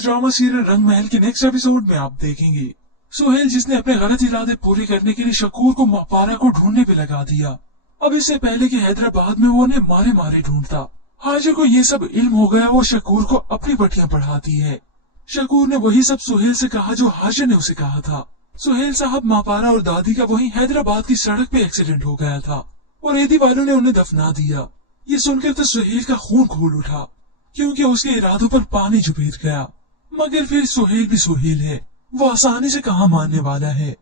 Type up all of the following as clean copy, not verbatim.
Drama serial रंग महल के next episode में आप देखेंगे सुहेल जिसने अपने गलत इरादे पूरे करने के लिए शकूर को मापारा को ढूंढने पे लगा दिया। अब इससे पहले कि हैदराबाद में वो उन्हें मारे मारे ढूंढता, हाजिर को ये सब इल्म हो गया। वो शकूर को अपनी पट्टियां पढ़ाती है। शकूर ने वही सब सुहेल से कहा जो हाजिर ने उसे कहा था। सुहेल साहब, मापारा और दादी का वही हैदराबाद की सड़क पे एक्सीडेंट हो गया था और एदी वालों ने उन्हें दफना दिया। ये सुनकर तो सुहेल का खून खोल उठा क्योंकि उसके इरादों पर पानी चुभेर गया। मगर फिर सुहेल भी सुहेल है, वो आसानी से कहा मानने वाला है।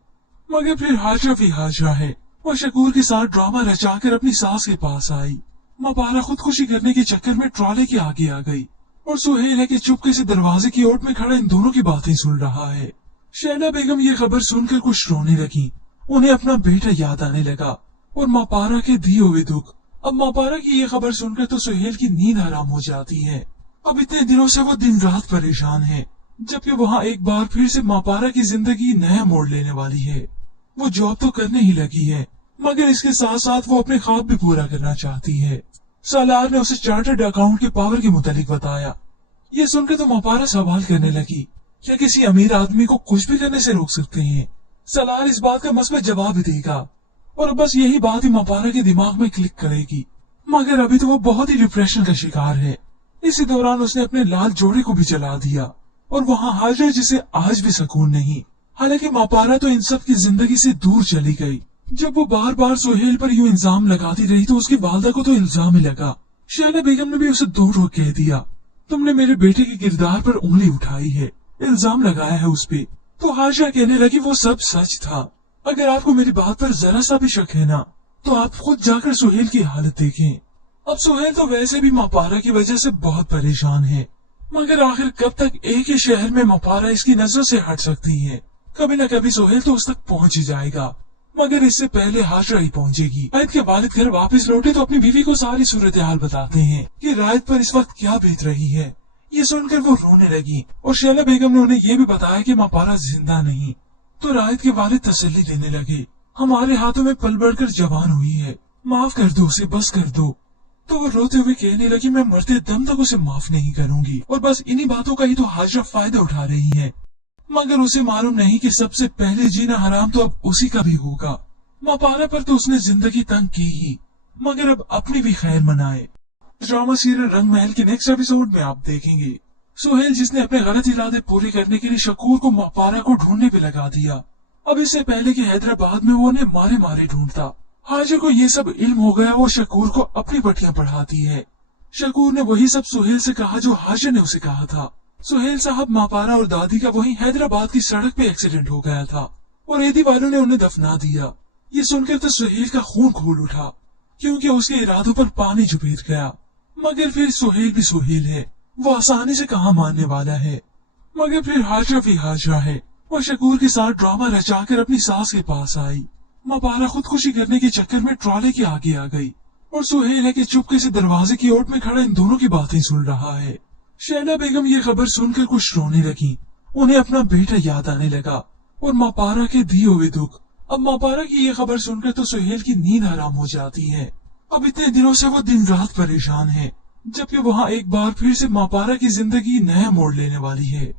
मगर फिर हाजरा भी हाजरा है। वो शकूर के साथ ड्रामा रचाकर अपनी सास के पास आई। मापारा खुदकुशी करने के चक्कर में ट्रॉले के आगे आ गई और सुहेल है कि चुपके से दरवाजे की ओट में खड़ा इन दोनों की बातें सुन रहा है। शहना बेगम ये खबर सुनकर कुछ रोने लगी। उन्हें अपना बेटा याद आने लगा और मापारा के दिए हुए दुख। अब मापारा की ये खबर सुनकर तो सुहेल की नींद हराम हो जाती है। अब इतने दिनों से वो दिन रात परेशान है, जबकि वहाँ एक बार फिर से मापारा की जिंदगी नया मोड़ लेने वाली है। वो जॉब तो करने ही लगी है, मगर इसके साथ साथ वो अपने ख्वाब भी पूरा करना चाहती है। सालार ने उसे चार्टर्ड अकाउंट के पावर के मुतालिक बताया। ये सुनकर तो मापारा सवाल करने लगी, क्या किसी अमीर आदमी को कुछ भी करने से रोक सकते हैं? सालार इस बात का मस्बत जवाब भी देगा और बस यही बात ही मापारा के दिमाग में क्लिक करेगी। मगर अभी तो वो बहुत ही डिप्रेशन का शिकार है। इसी दौरान उसने अपने लाल जोड़े को भी जला दिया और वहाँ हाजिर जिसे आज भी सुकून नहीं। हालांकि मापारा तो इन सब की जिंदगी से दूर चली गई। जब वो बार बार सुहेल पर यूं इल्जाम लगाती रही तो उसकी वालदा को तो इल्जाम ही लगा। शहना बेगम ने भी उसे दो टोक कह दिया, तुमने मेरे बेटे के किरदार पर उंगली उठाई है, इल्जाम लगाया है उस पे। तो हाजिरा कहने लगी वो सब सच था। अगर आपको मेरी बात पर जरा सा भी शक है ना, तो आप खुद जाकर सुहेल की हालत देखें। अब सुहेल तो वैसे भी मापारा की वजह से बहुत परेशान है, मगर आखिर कब तक एक ही शहर में मापारा इसकी नजर से हट सकती है? कभी न कभी सुहेल तो उस तक पहुंच ही जाएगा, मगर इससे पहले हाजरा ही पहुंचेगी। रायत के वालिद घर वापस लौटे तो अपनी बीवी को सारी सूरत हाल बताते हैं कि रायत पर इस वक्त क्या बीत रही है। ये सुनकर वो रोने लगी और शैला बेगम ने उन्हें ये भी बताया कि मापारा जिंदा नहीं। तो रायत के वालिद तसल्ली देने लगे, हमारे हाथों में पल बढ़कर जवान हुई है, माफ कर दो उसे, बस कर दो। तो वो रोते हुए कहने लगी, मैं मरते दम तक उसे माफ नहीं करूंगी। और बस इन्हीं बातों का ही तो हाजरा फायदा उठा रही है, मगर उसे मालूम नहीं कि सबसे पहले जीना हराम तो अब उसी का भी होगा। मापारा पर तो उसने जिंदगी तंग की ही, मगर अब अपनी भी खैर मनाए। ड्रामा सीरियल रंग महल के नेक्स्ट एपिसोड में आप देखेंगे सुहेल जिसने अपने गलत इरादे पूरे करने के लिए शकूर को मापारा को ढूंढने पे लगा दिया। अब इससे पहले कि हैदराबाद में वो उन्हें मारे मारे ढूंढता, हाजिर को ये सब इल्म हो गया। वो शकूर को अपनी पट्टियां पढ़ाती है। शकूर ने वही सब सुहेल से कहा जो हाजिर ने उसे कहा था। सुहेल साहब, मापारा और दादी का वही हैदराबाद की सड़क पे एक्सीडेंट हो गया था और एदी वालों ने उन्हें दफना दिया। ये सुनकर तो सुहेल का खून खोल उठा क्योंकि उसके इरादों पर पानी चुभेर गया। मगर फिर सुहेल भी सुहेल है, वो आसानी से कहा मानने वाला है। मगर फिर हाजरा भी हाजरा है। वो शकूर के साथ ड्रामा रचाकर अपनी सास के पास आई। मापारा खुदकुशी करने के चक्कर में ट्रॉले के आगे आ गई और सुहेल है कि चुपके से दरवाजे की ओट में खड़ा इन दोनों की बातें सुन रहा है। शहना बेगम ये खबर सुनकर कुछ रोने लगी। उन्हें अपना बेटा याद आने लगा और मापारा के दिए हुए दुख। अब मापारा की ये खबर सुनकर तो सुहेल की नींद हराम हो जाती है। अब इतने दिनों से वो दिन रात परेशान है, जबकि वहाँ एक बार फिर से मापारा की जिंदगी नया मोड़ लेने वाली है।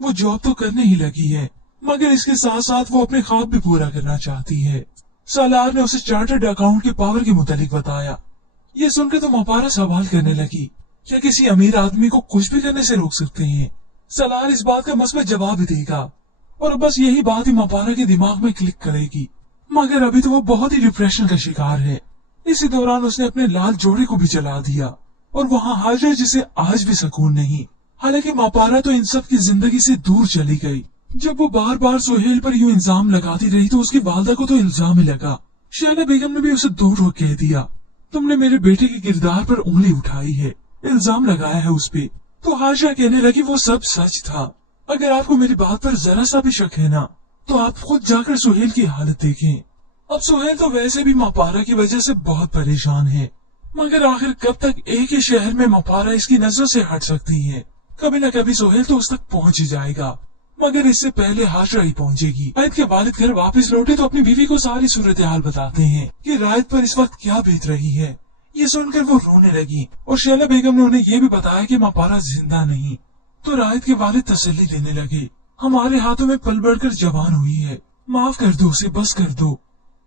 वो जॉब तो करने ही लगी है, मगर इसके साथ साथ वो अपने ख्वाब भी पूरा करना चाहती है। सालार ने उसे चार्टर्ड अकाउंट के पावर के मुतालिक बताया। ये सुनकर तो मापारा सवाल करने लगी, क्या किसी अमीर आदमी को कुछ भी करने से रोक सकते हैं? सालार इस बात का मस्बत जवाब भी देगा और बस यही बात ही मापारा के दिमाग में क्लिक करेगी। मगर अभी तो वो बहुत ही डिप्रेशन का शिकार है। इसी दौरान उसने अपने लाल जोड़े को भी जला दिया और वहाँ हाजिर जिसे आज भी सुकून नहीं। हालांकि मापारा तो इन सब की जिंदगी से दूर चली गई। जब वो बार बार सुहेल पर यूं इल्जाम लगाती रही तो उसकी वालदा को तो इल्जाम ही लगा। शहना बेगम ने भी उसे दो टोक कह दिया, तुमने मेरे बेटे के किरदार पर उंगली उठाई है, इल्जाम लगाया है उस पे। तो हाजिरा कहने लगी वो सब सच था। अगर आपको मेरी बात पर जरा सा भी शक है ना, तो आप खुद जाकर सुहेल की हालत देखें। अब सुहेल तो वैसे भी मापारा की वजह से बहुत परेशान है, मगर आखिर कब तक एक ही शहर में मापारा इसकी नजर से हट सकती है? कभी न कभी सुहेल तो उस तक पहुंच ही जाएगा, मगर इससे पहले हाजरा ही पहुंचेगी। रायत के वालिद घर वापस लौटे तो अपनी बीवी को सारी सूरत हाल बताते हैं कि रायत पर इस वक्त क्या बीत रही है। ये सुनकर वो रोने लगी और शैला बेगम ने उन्हें ये भी बताया कि मापारा जिंदा नहीं। तो रायत के वालिद तसल्ली देने लगे, हमारे हाथों में पल बढ़कर जवान हुई है, माफ कर दो उसे, बस कर दो।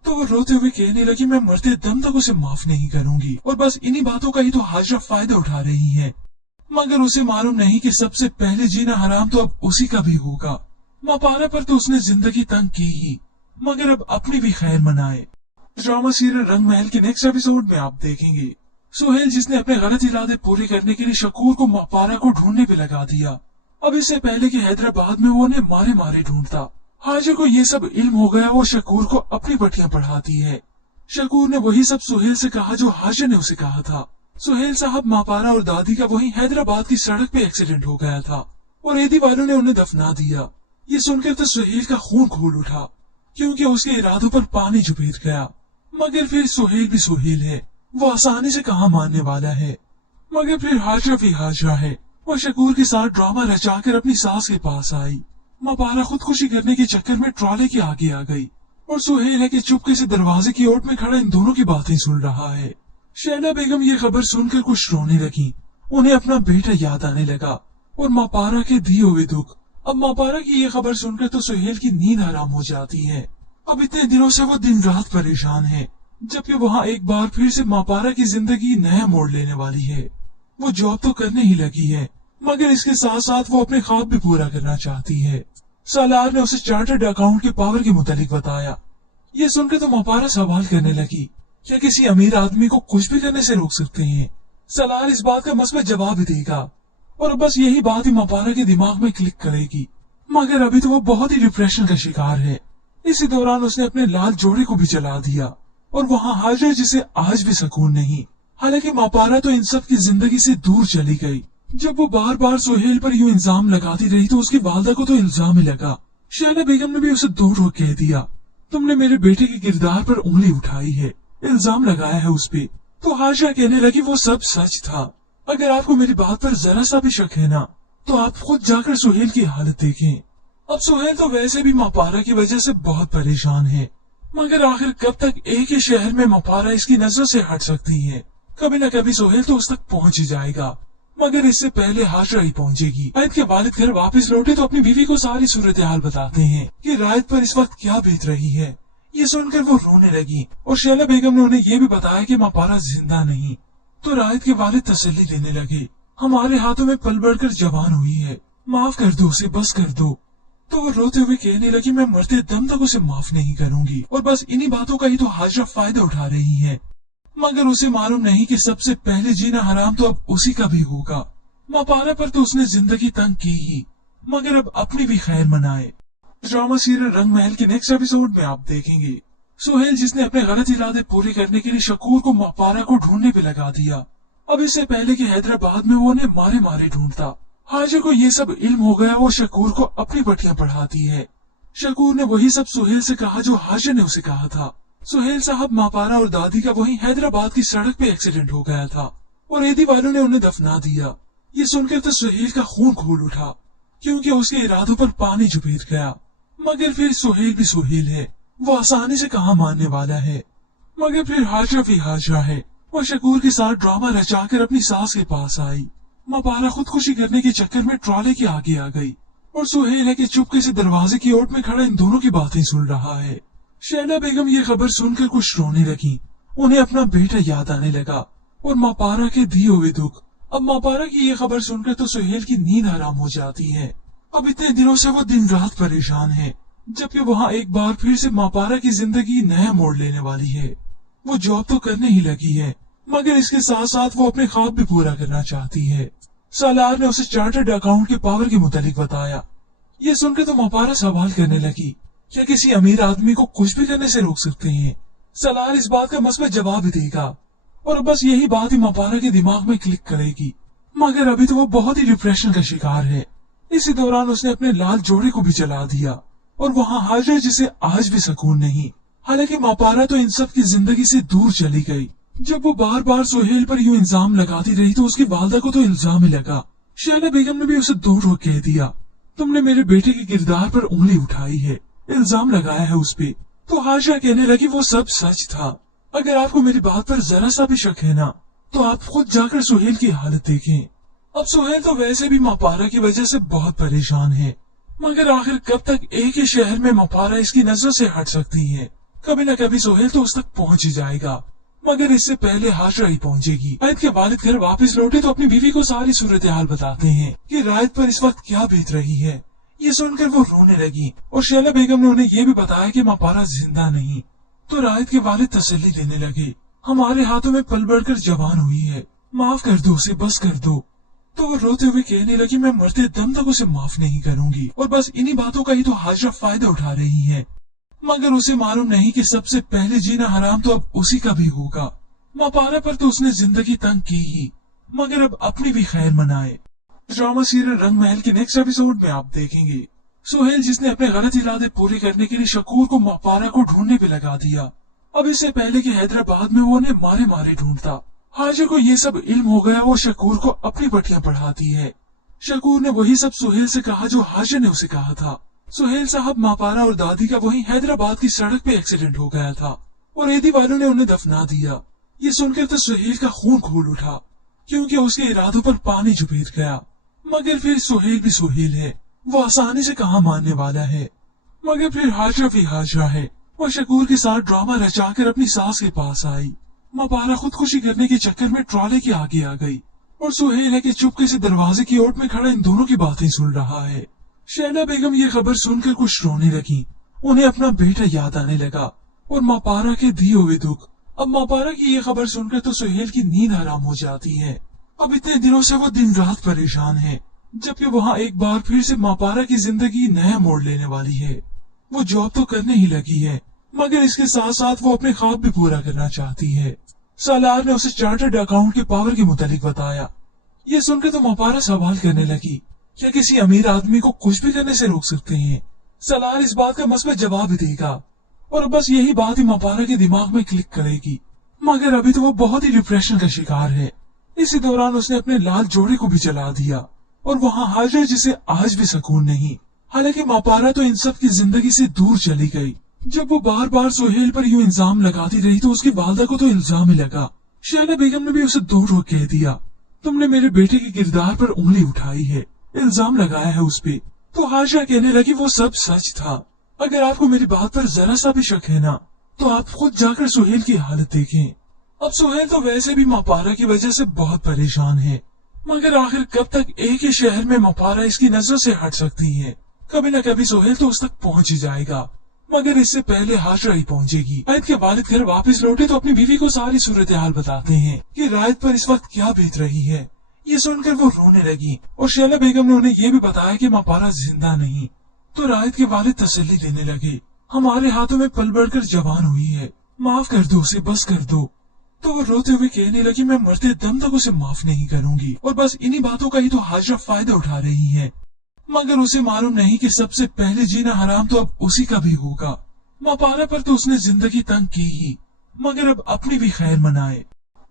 तो वो रोते हुए कहने लगी, मैं मरते दम तक उसे माफ नहीं करूंगी, और बस इन्हीं बातों का ही तो हाजरा फायदा उठा रही है। मगर उसे मालूम नहीं कि सबसे पहले जीना हराम तो अब उसी का भी होगा। मापारा पर तो उसने जिंदगी तंग की ही, मगर अब अपनी भी खैर मनाए। ड्रामा सीरियल रंग महल के नेक्स्ट एपिसोड में आप देखेंगे सुहेल जिसने अपने गलत इरादे पूरे करने के लिए शकूर को मापारा को ढूंढने पे लगा दिया। अब इससे पहले कि हैदराबाद में वो उन्हें मारे मारे ढूंढता। हाजिर को ये सब इल्म हो गया, वो शकूर को अपनी बटियां पढ़ाती है। शकूर ने वही सब सुहेल से कहा जो हाजिर ने उसे कहा था। सुहेल साहब, मापारा और दादी का वही हैदराबाद की सड़क पे एक्सीडेंट हो गया था और एदी वालों ने उन्हें दफना दिया। ये सुनकर तो सुहेल का खून खोल उठा, क्योंकि उसके इरादों पर पानी झुपेट गया। मगर फिर सुहेल भी सुहेल है, वो आसानी से कहाँ मानने वाला है। मगर फिर हाजरा भी हाजरा है। वो शकूर के साथ ड्रामा रचाकर अपनी सास के पास आई। मापारा खुदकुशी करने के चक्कर में ट्रॉले के आगे आ गई और सुहेल है कि चुपके से दरवाजे की ओट में खड़ा इन दोनों की बातें सुन रहा है। शहना बेगम ये खबर सुनकर कुछ रोने लगी। उन्हें अपना बेटा याद आने लगा और मापारा के दिए हुए दुख। अब मापारा की ये खबर सुनकर तो सुहेल की नींद हराम हो जाती है। अब इतने दिनों से वो दिन रात परेशान है, जबकि वहाँ एक बार फिर से मापारा की जिंदगी नया मोड़ लेने वाली है। वो जॉब तो करने ही लगी है, मगर इसके साथ साथ वो अपने ख्वाब भी पूरा करना चाहती है। सालार ने उसे चार्टर्ड अकाउंट के पावर के मुतालिक बताया। ये सुनकर तो मापारा सवाल करने लगी, क्या किसी अमीर आदमी को कुछ भी करने से रोक सकते हैं? सालार इस बात का मसबत जवाब भी देगा और बस यही बात ही मापारा के दिमाग में क्लिक करेगी। मगर अभी तो वो बहुत ही डिप्रेशन का शिकार है। इसी दौरान उसने अपने लाल जोड़े को भी जला दिया और वहाँ हाजिर जिसे आज भी सुकून नहीं। हालांकि मापारा तो इन सब की जिंदगी से दूर चली गई। जब वो बार बार सुहेल पर यूं इल्जाम लगाती रही तो उसकी वालदा को तो इल्जाम ही लगा। शहना बेगम ने भी उसे दो टोक कह दिया, तुमने मेरे बेटे के किरदार पर उंगली उठाई है, इल्जाम लगाया है उस पे। तो हाजिरा कहने लगी, वो सब सच था। अगर आपको मेरी बात पर जरा सा भी शक है ना, तो आप खुद जाकर सुहेल की हालत देखें। अब सुहेल तो वैसे भी मापारा की वजह से बहुत परेशान है, मगर आखिर कब तक एक ही शहर में मापारा इसकी नजर से हट सकती है? कभी न कभी सुहेल तो उस तक पहुंच ही जाएगा, मगर इससे पहले हाजिरा ही पहुंचेगी। रायत के वालिद घर वापस लौटे तो अपनी बीवी को सारी सूरत हाल बताते हैं कि रायत पर इस वक्त क्या बीत रही है। ये सुनकर वो रोने लगी और शैला बेगम ने उन्हें ये भी बताया कि मापारा जिंदा नहीं। तो रायत के वालिद तसल्ली देने लगे, हमारे हाथों में पल बढ़कर जवान हुई है, माफ कर दो उसे, बस कर दो। तो वो रोते हुए कहने लगी, मैं मरते दम तक उसे माफ नहीं करूंगी, और बस इन्हीं बातों का ही तो हाजरा फायदा उठा रही है। मगर उसे मालूम नहीं कि सबसे पहले जीना हराम तो अब उसी का भी होगा। मापारा पर तो उसने जिंदगी तंग की ही, मगर अब अपनी भी खैर मनाए। ड्रामा सीरियल रंग महल के नेक्स्ट एपिसोड में आप देखेंगे सुहेल जिसने अपने गलत इरादे पूरे करने के लिए शकूर को मापारा को ढूंढने पे लगा दिया। अब इससे पहले कि हैदराबाद में वो उन्हें मारे मारे ढूंढता। हाजिर को ये सब इल्म हो गया, वो शकूर को अपनी बटियां पढ़ाती है। शकूर ने वही सब सुहेल से कहा जो हाजिर ने उसे कहा था। सुहेल साहब, मापारा और दादी का वही हैदराबाद की सड़क पे एक्सीडेंट हो गया था और एदी वालों ने उन्हें दफना दिया। ये सुनकर तो सुहेल का खून खोल उठा, क्योंकि उसके इरादों पर पानी झुपेट गया। मगर फिर सुहेल भी सुहेल है, वो आसानी से कहाँ मानने वाला है। मगर फिर हाजरा भी हाजरा है। वो शकूर के साथ ड्रामा रचाकर अपनी सास के पास आई। मापारा खुदकुशी करने के चक्कर में ट्रॉले के आगे आ गई और सुहेल है कि चुपके से दरवाजे की ओट में खड़ा इन दोनों की बातें सुन रहा है। शहना बेगम ये खबर सुनकर कुछ रोने लगी। उन्हें अपना बेटा याद आने लगा और मापारा के दिए हुए दुख। अब मापारा की ये खबर सुनकर तो सुहेल की नींद हराम हो जाती है। अब इतने दिनों से वो दिन रात परेशान है, जबकि वहाँ एक बार फिर से मापारा की जिंदगी नया मोड़ लेने वाली है। वो जॉब तो करने ही लगी है, मगर इसके साथ साथ वो अपने ख्वाब भी पूरा करना चाहती है। सालार ने उसे चार्टर्ड अकाउंट के पावर के मुतालिक बताया। ये सुनकर तो मापारा सवाल करने लगी, क्या किसी अमीर आदमी को कुछ भी करने से रोक सकते हैं? सालार इस बात का मसबत जवाब भी देगा और बस यही बात ही मापारा के दिमाग में क्लिक करेगी। मगर अभी तो वो बहुत ही डिप्रेशन का शिकार है। इसी दौरान उसने अपने लाल जोड़े को भी जला दिया और वहाँ हाजिर जिसे आज भी सुकून नहीं। हालांकि मापारा तो इन सब की जिंदगी से दूर चली गई। जब वो बार बार सुहेल पर यूं इल्जाम लगाती रही तो उसकी वालदा को तो इल्जाम ही लगा। शहना बेगम ने भी उसे दो टोक कह दिया, तुमने मेरे बेटे के किरदार पर उंगली उठाई है, इल्जाम लगाया है उस पे। तो हाजिरा कहने लगी, वो सब सच था। अगर आपको मेरी बात पर जरा सा भी शक है ना, तो आप खुद जाकर सुहेल की हालत देखें। अब सुहेल तो वैसे भी मापारा की वजह से बहुत परेशान है, मगर आखिर कब तक एक ही शहर में मापारा इसकी नजर से हट सकती है। कभी न कभी सुहेल तो उस तक पहुंच ही जाएगा, मगर इससे पहले हाशरा ही पहुंचेगी। रायत के वालिद घर वापस लौटे तो अपनी बीवी को सारी सूरत हाल बताते हैं कि रायत पर इस वक्त क्या बीत रही है। ये सुनकर वो रोने लगी और शैला बेगम ने उन्हें ये भी बताया कि मापारा जिंदा नहीं। तो रायत के वालिद तसल्ली देने लगे, हमारे हाथों में पल बढ़कर जवान हुई है, माफ कर दो उसे, बस कर दो। तो वो रोते हुए कहने लगी, मैं मरते दम तक उसे माफ नहीं करूंगी। और बस इन्हीं बातों का ही तो हाजरा फायदा उठा रही है, मगर उसे मालूम नहीं कि सबसे पहले जीना हराम तो अब उसी का भी होगा। मापारा पर तो उसने जिंदगी तंग की ही, मगर अब अपनी भी खैर मनाए। ड्रामा सीरियल रंग महल के नेक्स्ट एपिसोड में आप देखेंगे सुहेल जिसने अपने गलत इरादे पूरे करने के लिए शकूर को मापारा को ढूंढने पे लगा दिया। अब इससे पहले कि हैदराबाद में वो उन्हें मारे मारे ढूंढता। हाजिर को ये सब इल्म हो गया, वो शकूर को अपनी पट्टियां पढ़ाती है। शकूर ने वही सब सुहेल से कहा जो हाजिर ने उसे कहा था। सुहेल साहब, मापारा और दादी का वही हैदराबाद की सड़क पे एक्सीडेंट हो गया था और एदी वालों ने उन्हें दफना दिया। ये सुनकर तो सुहेल का खून खोल उठा, क्योंकि उसके इरादों पर पानी झुपेट गया। मगर फिर सुहेल भी सुहेल है, वो आसानी से कहाँ मानने वाला है। मगर फिर हाजरा भी हाजरा है, वो शकूर के साथ ड्रामा रचाकर अपनी सास के पास आई। मापारा खुदकुशी करने के चक्कर में ट्रॉले के आगे आ गई और सुहेल है कि चुपके से दरवाजे की ओट में खड़ा इन दोनों की बातें सुन रहा है। शैला बेगम ये खबर सुनकर कुछ रोने लगी। उन्हें अपना बेटा याद आने लगा और मापारा के दिए हुए दुख। अब मापारा की ये खबर सुनकर तो सुहेल की नींद हराम हो जाती है। अब इतने दिनों से वो दिन रात परेशान है, जबकि वहाँ एक बार फिर से मापारा की जिंदगी नया मोड़ लेने वाली है। वो जॉब तो करने ही लगी है, मगर इसके साथ साथ वो अपने ख्वाब भी पूरा करना चाहती है। सालार ने उसे चार्टर्ड अकाउंट के पावर के मुतालिक बताया। ये सुनकर तो मापारा सवाल करने लगी, क्या किसी अमीर आदमी को कुछ भी करने से रोक सकते हैं? सालार इस बात का मसबत जवाब देगा और बस यही बात ही मापारा के दिमाग में क्लिक करेगी। मगर अभी तो वो बहुत ही डिप्रेशन का शिकार है। इसी दौरान उसने अपने लाल जोड़े को भी जला दिया और वहाँ हाजिर जिसे आज भी सुकून नहीं। हालांकि मापारा तो इन सब की जिंदगी से दूर चली गई। जब वो बार बार सुहेल पर यूं इल्जाम लगाती रही तो उसकी वालदा को तो इल्जाम ही लगा। शैला बेगम ने भी उसे दो टोक कह दिया, तुमने मेरे बेटे के किरदार पर उंगली उठाई है, इल्जाम लगाया है उस पे। तो हाजिरा कहने लगी, वो सब सच था। अगर आपको मेरी बात पर जरा सा भी शक है ना, तो आप खुद जाकर सुहेल की हालत देखें। अब सुहेल तो वैसे भी मापारा की वजह से बहुत परेशान है, मगर आखिर कब तक एक ही शहर में मापारा इसकी नजर से हट सकती है। कभी न कभी सुहेल तो उस तक पहुंच ही जाएगा, मगर इससे पहले हाजरा ही पहुंचेगी। रायत के वालिद घर वापस लौटे तो अपनी बीवी को सारी सूरत हाल बताते हैं कि रायत पर इस वक्त क्या बीत रही है। ये सुनकर वो रोने लगी और शैला बेगम ने उन्हें ये भी बताया कि मापारा जिंदा नहीं। तो रायत के वालिद तसल्ली देने लगे, हमारे हाथों में पल बढ़कर जवान हुई है, माफ कर दो उसे, बस कर दो। तो वो रोते हुए कहने लगी, मैं मरते दम तक उसे माफ नहीं करूंगी। और बस इन्हीं बातों का ही तो हाजरा फायदा उठा रही है, मगर उसे मालूम नहीं कि सबसे पहले जीना हराम तो अब उसी का भी होगा। मापारा पर तो उसने जिंदगी तंग की ही, मगर अब अपनी भी खैर मनाए।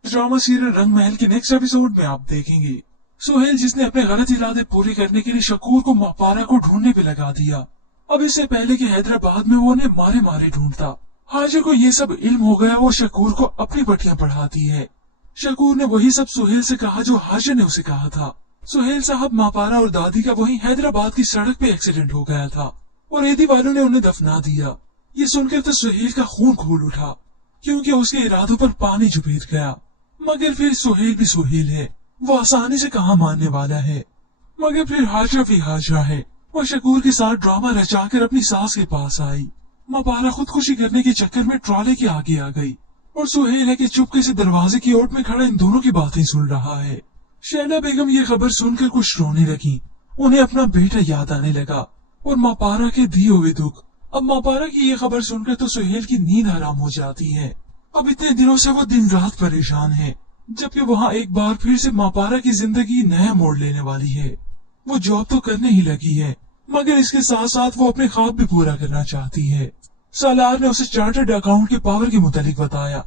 ड्रामा सीरियल रंग महल के नेक्स्ट एपिसोड में आप देखेंगे सुहेल जिसने अपने गलत इरादे पूरे करने के लिए शकूर को मापारा को ढूंढने पे लगा दिया। अब इससे पहले कि हैदराबाद में वो उन्हें मारे मारे ढूंढता। हाजिर को ये सब इल्म हो गया, वो शकूर को अपनी पट्टियां पढ़ाती है। शकूर ने वही सब सुहेल से कहा जो हाजिर ने उसे कहा था। सुहेल साहब, मापारा और दादी का वही हैदराबाद की सड़क पे एक्सीडेंट हो गया था और एदी वालों ने उन्हें दफना दिया। ये सुनकर तो सुहेल का खून खोल उठा, क्योंकि उसके इरादों पर पानी झुपेट गया। मगर फिर सुहेल भी सुहेल है, वो आसानी से कहाँ मानने वाला है। मगर फिर हाजरा भी हाजरा है, वो शकूर के साथ ड्रामा रचाकर अपनी सास के पास आई। मापारा खुदकुशी करने के चक्कर में ट्रॉले के आगे आ गई और सुहेल है कि चुपके से दरवाजे की ओट में खड़ा इन दोनों की बातें सुन रहा है। शैला बेगम ये खबर सुनकर कुछ रोने लगी। उन्हें अपना बेटा याद आने लगा और मापारा के दिए हुए दुख। अब मापारा की ये खबर सुनकर तो सुहेल की नींद हराम हो जाती है। अब इतने दिनों से वो दिन रात परेशान है, जबकि वहाँ एक बार फिर से मापारा की जिंदगी नया मोड़ लेने वाली है। वो जॉब तो करने ही लगी है, मगर इसके साथ साथ वो अपने ख्वाब भी पूरा करना चाहती है। सालार ने उसे चार्टर्ड अकाउंट के पावर के मुतालिक बताया।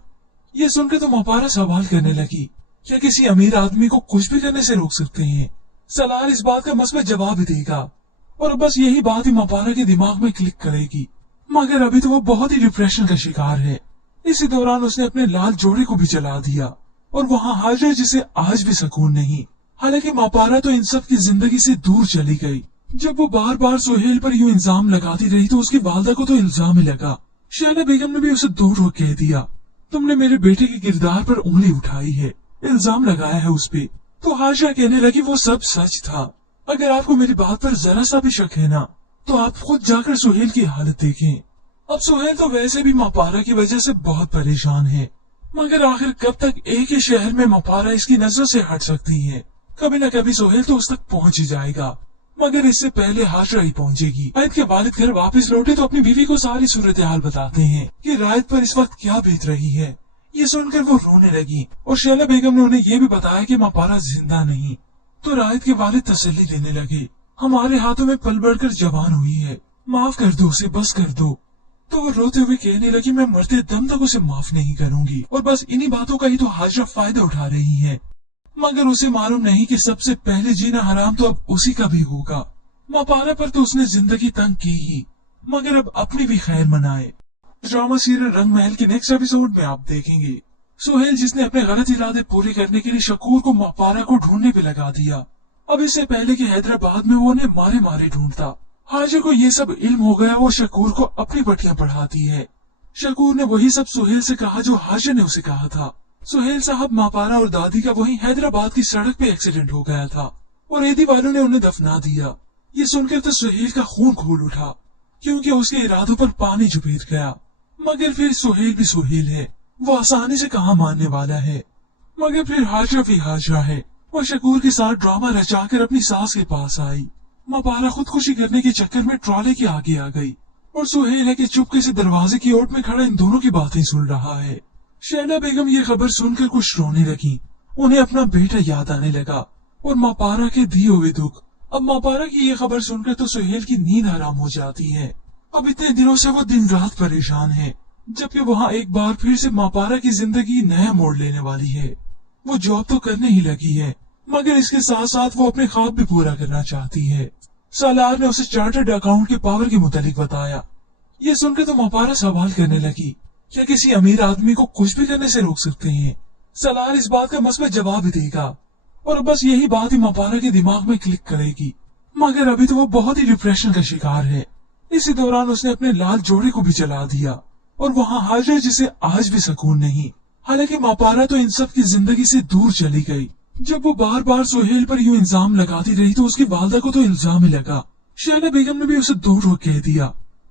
ये सुनकर तो मापारा सवाल करने लगी, क्या किसी अमीर आदमी को कुछ भी करने से रोक सकते हैं? सालार इस बात का मसबत जवाब देगा और बस यही बात ही मापारा के दिमाग में क्लिक करेगी। मगर अभी तो वो बहुत ही डिप्रेशन का शिकार है। इसी दौरान उसने अपने लाल जोड़े को भी जला दिया और वहाँ हाजिर जिसे आज भी सुकून नहीं। हालांकि मापारा तो इन सब की जिंदगी से दूर चली गई। जब वो बार बार सुहेल पर यूं इल्जाम लगाती रही तो उसकी वालदा को तो इल्जाम ही लगा। शहला बेगम ने भी उसे दो टोक कह दिया, तुमने मेरे बेटे के किरदार पर उंगली उठाई है, इल्जाम लगाया है उस पे। तो हाशा कहने लगी वो सब सच था। अगर आपको मेरी बात पर जरा सा भी शक है ना, तो आप खुद जाकर सुहेल की हालत देखें। अब सुहेल तो वैसे भी मापारा की वजह से बहुत परेशान है, मगर आखिर कब तक एक ही शहर में मापारा इसकी नजर से हट सकती है। कभी न कभी सुहेल तो उस तक पहुंच ही जाएगा, मगर इससे पहले हाशरा ही पहुंचेगी। रायत के वालिद घर वापस लौटे तो अपनी बीवी को सारी सूरत हाल बताते हैं कि रायत पर इस वक्त क्या बीत रही है। ये सुनकर वो रोने लगी और शहला बेगम ने उन्हें ये भी बताया कि मापारा जिंदा नहीं। तो रायत के वालिद तसल्ली देने लगे, हमारे हाथों में पल बढ़कर जवान हुई है, माफ कर दो उसे, बस कर दो। तो वो रोते हुए कहने लगी, मैं मरते दम तक उसे माफ नहीं करूंगी। और बस इन्हीं बातों का ही तो हाजरा फायदा उठा रही है, मगर उसे मालूम नहीं कि सबसे पहले जीना हराम तो अब उसी का भी होगा। मापारा पर तो उसने जिंदगी तंग की ही, मगर अब अपनी भी खैर मनाए। ड्रामा सीरियल रंग महल के नेक्स्ट एपिसोड में आप देखेंगे सुहेल जिसने अपने गलत इरादे पूरे करने के लिए शकूर को मापारा को ढूंढने पे लगा दिया। अब इससे पहले कि हैदराबाद में वो उन्हें मारे मारे ढूंढता। हाजिर को ये सब इल्म हो गया, वो शकूर को अपनी पट्टियां पढ़ाती है। शकूर ने वही सब सुहेल से कहा जो हाजिर ने उसे कहा था। सुहेल साहब, मापारा और दादी का वहीं हैदराबाद की सड़क पे एक्सीडेंट हो गया था और एदी वालों ने उन्हें दफना दिया। ये सुनकर तो सुहेल का खून खोल उठा, क्योंकि उसके इरादों पर पानी झुपेट गया। मगर फिर सुहेल भी सुहेल है, वो आसानी से कहाँ मानने वाला है। मगर फिर हाजरा भी हाजरा है, वो शकूर के साथ ड्रामा रचाकर अपनी सास के पास आई। मापारा खुदकुशी करने के चक्कर में ट्रॉले के आगे आ गई और सुहेल है कि चुपके से दरवाजे की ओट में खड़ा इन दोनों की बातें सुन रहा है। शहला बेगम ये खबर सुनकर कुछ रोने लगी। उन्हें अपना बेटा याद आने लगा और मापारा के दिए हुए दुख। अब मापारा की ये खबर सुनकर तो सुहेल की नींद हराम हो जाती है। अब इतने दिनों से वो दिन रात परेशान है, जबकि वहाँ एक बार फिर से मापारा की जिंदगी नया मोड़ लेने वाली है। वो जॉब तो करने ही लगी है, मगर इसके साथ साथ वो अपने ख्वाब भी पूरा करना चाहती है। सालार ने उसे चार्टर्ड अकाउंट के पावर के मुतालिक बताया। ये सुनकर तो मापारा सवाल करने लगी, क्या किसी अमीर आदमी को कुछ भी करने से रोक सकते हैं? सालार इस बात का मस्बत जवाब ही देगा और बस यही बात ही मापारा के दिमाग में क्लिक करेगी। मगर अभी तो वो बहुत ही डिप्रेशन का शिकार है। इसी दौरान उसने अपने लाल जोड़े को भी जला दिया और वहाँ हाजिर जिसे आज भी सुकून नहीं। हालांकि मापारा तो इन सब की जिंदगी से दूर चली गई। जब वो बार बार सुहेल पर यूं इल्जाम लगाती रही तो उसकी वालदा को तो इल्जाम ही लगा। शहला बेगम ने भी उसे दो टोक कह दिया,